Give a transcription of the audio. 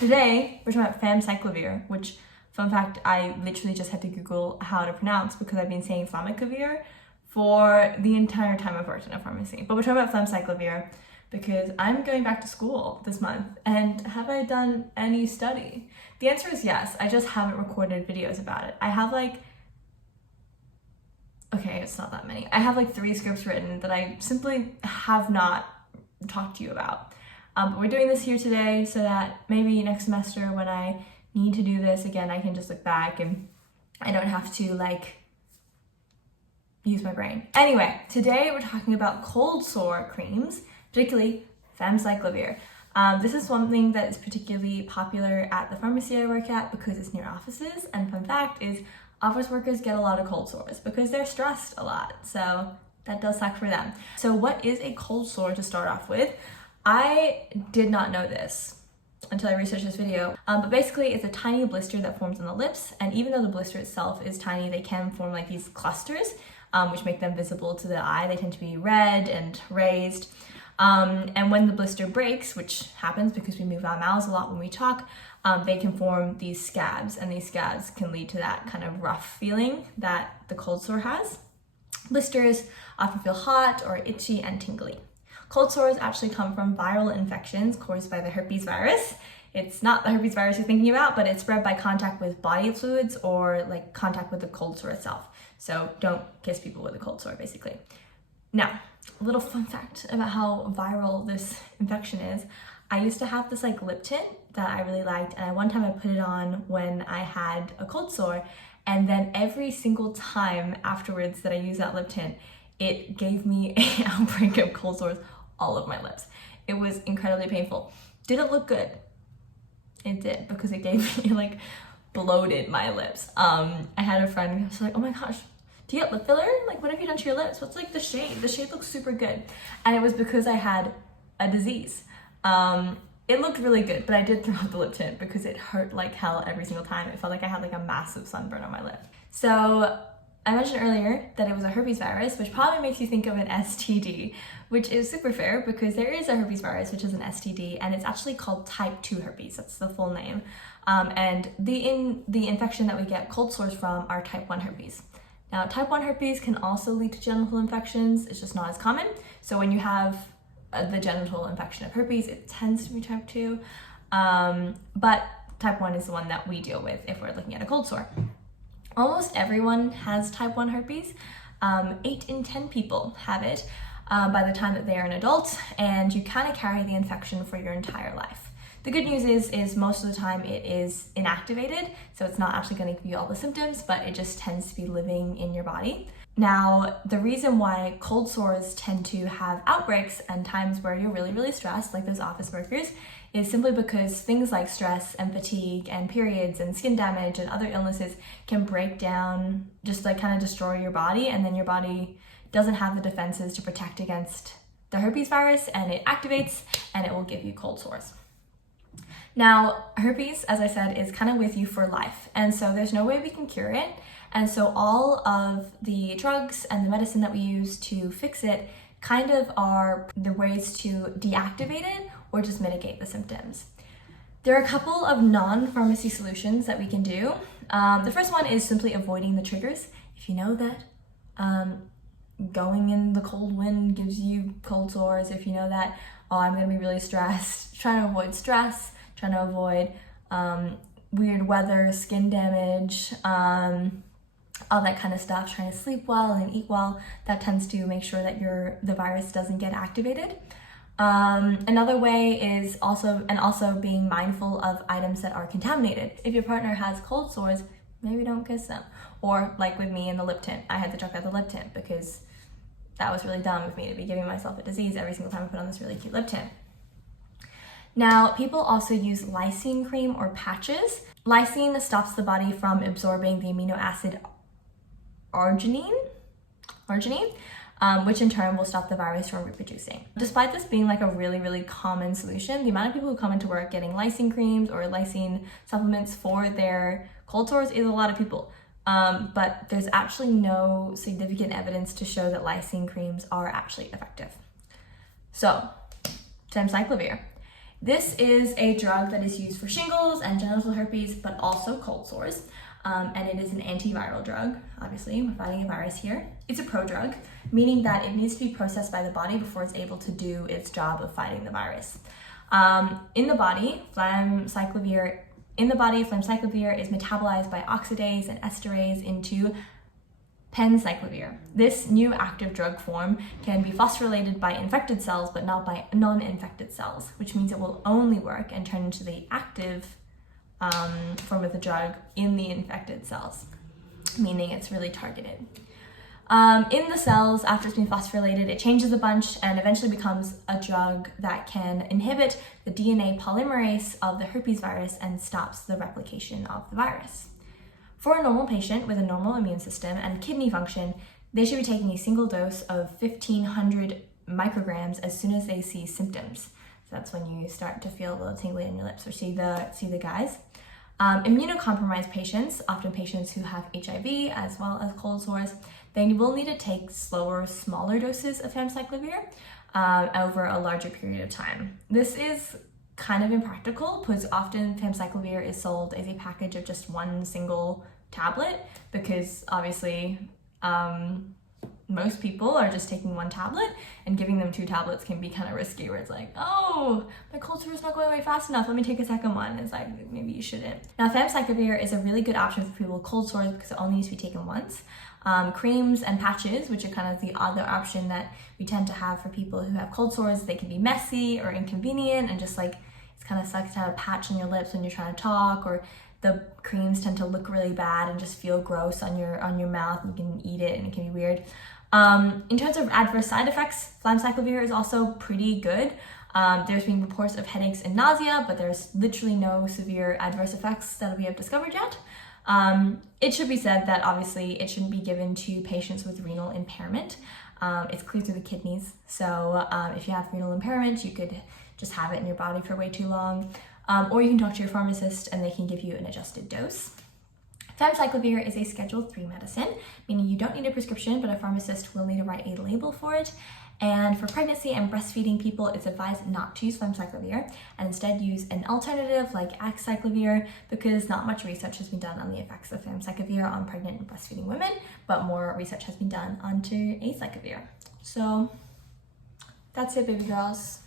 Today, we're talking about Famciclovir, which, fun fact, I literally just had to Google how to pronounce because I've been saying Famciclovir for the entire time I've worked in a pharmacy. But we're talking about Famciclovir because I'm going back to school this month. And have I done any study? The answer is yes. I just haven't recorded videos about it. I have okay, it's not that many. I have 3 scripts written that I simply have not talked to you about. But we're doing this here today so that maybe next semester when I need to do this again, I can just look back and I don't have to use my brain. Anyway, today we're talking about cold sore creams, particularly Famciclovir. This is something that is particularly popular at the pharmacy I work at because it's near offices, and fun fact is office workers get a lot of cold sores because they're stressed a lot, so that does suck for them. So what is a cold sore to start off with? I did not know this until I researched this video, but basically it's a tiny blister that forms on the lips, and even though the blister itself is tiny, they can form these clusters, which make them visible to the eye. They tend to be red and raised, and when the blister breaks, which happens because we move our mouths a lot when we talk, they can form these scabs, and these scabs can lead to that kind of rough feeling that the cold sore has. Blisters often feel hot or itchy and tingly. Cold sores actually come from viral infections caused by the herpes virus. It's not the herpes virus you're thinking about, but it's spread by contact with body fluids or contact with the cold sore itself. So don't kiss people with a cold sore, basically. Now, a little fun fact about how viral this infection is. I used to have this lip tint that I really liked, and one time I put it on when I had a cold sore, and then every single time afterwards that I used that lip tint, it gave me an outbreak of cold sores all over my lips. It was incredibly painful. Did it look good? It did, because it gave me bloated my lips. I had a friend who was like, oh my gosh, do you get lip filler? What have you done to your lips? What's the shade? The shade looks super good. And it was because I had a disease. It looked really good, but I did throw out the lip tint because it hurt like hell every single time. It felt like I had a massive sunburn on my lip. So I mentioned earlier that it was a herpes virus, which probably makes you think of an STD, which is super fair because there is a herpes virus, which is an STD, and it's actually called type 2 herpes. That's the full name. And the infection that we get cold sores from are type 1 herpes. Now, type 1 herpes can also lead to genital infections. It's just not as common. So when you have the genital infection of herpes, it tends to be type 2. But type 1 is the one that we deal with if we're looking at a cold sore. Almost everyone has type 1 herpes. 8 in 10 people have it by the time that they are an adult, and you kind of carry the infection for your entire life. The good news is most of the time it is inactivated, so it's not actually going to give you all the symptoms, but it just tends to be living in your body. Now, the reason why cold sores tend to have outbreaks and times where you're really, really stressed, like those office workers, is simply because things like stress and fatigue and periods and skin damage and other illnesses can break down, just kind of destroy your body, and then your body doesn't have the defenses to protect against the herpes virus, and it activates and it will give you cold sores. Now, herpes, as I said, is kind of with you for life, and so there's no way we can cure it, and so all of the drugs and the medicine that we use to fix it kind of are the ways to deactivate it or just mitigate the symptoms. There are a couple of non-pharmacy solutions that we can do. The first one is simply avoiding the triggers. If you know that going in the cold wind gives you cold sores, if you know that, I'm gonna be really stressed, trying to avoid stress, trying to avoid weird weather, skin damage, all that kind of stuff, trying to sleep well and eat well, that tends to make sure that the virus doesn't get activated. Another way is also being mindful of items that are contaminated. If your partner has cold sores, maybe don't kiss them. Or like with me in the lip tint, I had to chuck out the lip tint because that was really dumb of me to be giving myself a disease every single time I put on this really cute lip tint. Now, people also use lysine cream or patches. Lysine stops the body from absorbing the amino acid arginine, which in turn will stop the virus from reproducing. Despite this being a really, really common solution, the amount of people who come into work getting lysine creams or lysine supplements for their cold sores is a lot of people. But there's actually no significant evidence to show that lysine creams are actually effective. So, Famciclovir. This is a drug that is used for shingles and genital herpes, but also cold sores. And it is an antiviral drug. Obviously, we're fighting a virus here. It's a prodrug, meaning that it needs to be processed by the body before it's able to do its job of fighting the virus. In the body, Famciclovir is metabolized by oxidase and esterase into Famciclovir. This new active drug form can be phosphorylated by infected cells, but not by non-infected cells, which means it will only work and turn into the active form of the drug in the infected cells, meaning it's really targeted. In the cells, after it's been phosphorylated, it changes a bunch and eventually becomes a drug that can inhibit the DNA polymerase of the herpes virus and stops the replication of the virus. For a normal patient with a normal immune system and kidney function, they should be taking a single dose of 1,500 micrograms as soon as they see symptoms. So that's when you start to feel a little tingly in your lips or see the guys. Immunocompromised patients, often patients who have HIV as well as cold sores, they will need to take slower, smaller doses of Famciclovir over a larger period of time. This is kind of impractical because often Famciclovir is sold as a package of just one single tablet because obviously most people are just taking one tablet, and giving them 2 tablets can be kind of risky where it's like, oh, my cold sore is not going away fast enough, let me take a second one. It's like, maybe you shouldn't. Now, Famciclovir is a really good option for people with cold sores because it only needs to be taken once. Creams and patches, which are kind of the other option that we tend to have for people who have cold sores, they can be messy or inconvenient and just like, it's kind of sucks to have a patch on your lips when you're trying to talk, or the creams tend to look really bad and just feel gross on your mouth. You can eat it and it can be weird. In terms of adverse side effects, Famciclovir is also pretty good. There's been reports of headaches and nausea, but there's literally no severe adverse effects that we have discovered yet. It should be said that obviously it shouldn't be given to patients with renal impairment. It's clear through the kidneys, so if you have renal impairment, you could just have it in your body for way too long, or you can talk to your pharmacist and they can give you an adjusted dose. Famciclovir is a Schedule 3 medicine, meaning you don't need a prescription, but a pharmacist will need to write a label for it. And for pregnancy and breastfeeding people, it's advised not to use Famciclovir and instead use an alternative like Aciclovir, because not much research has been done on the effects of Famciclovir on pregnant and breastfeeding women, but more research has been done onto Aciclovir. So that's it, baby girls.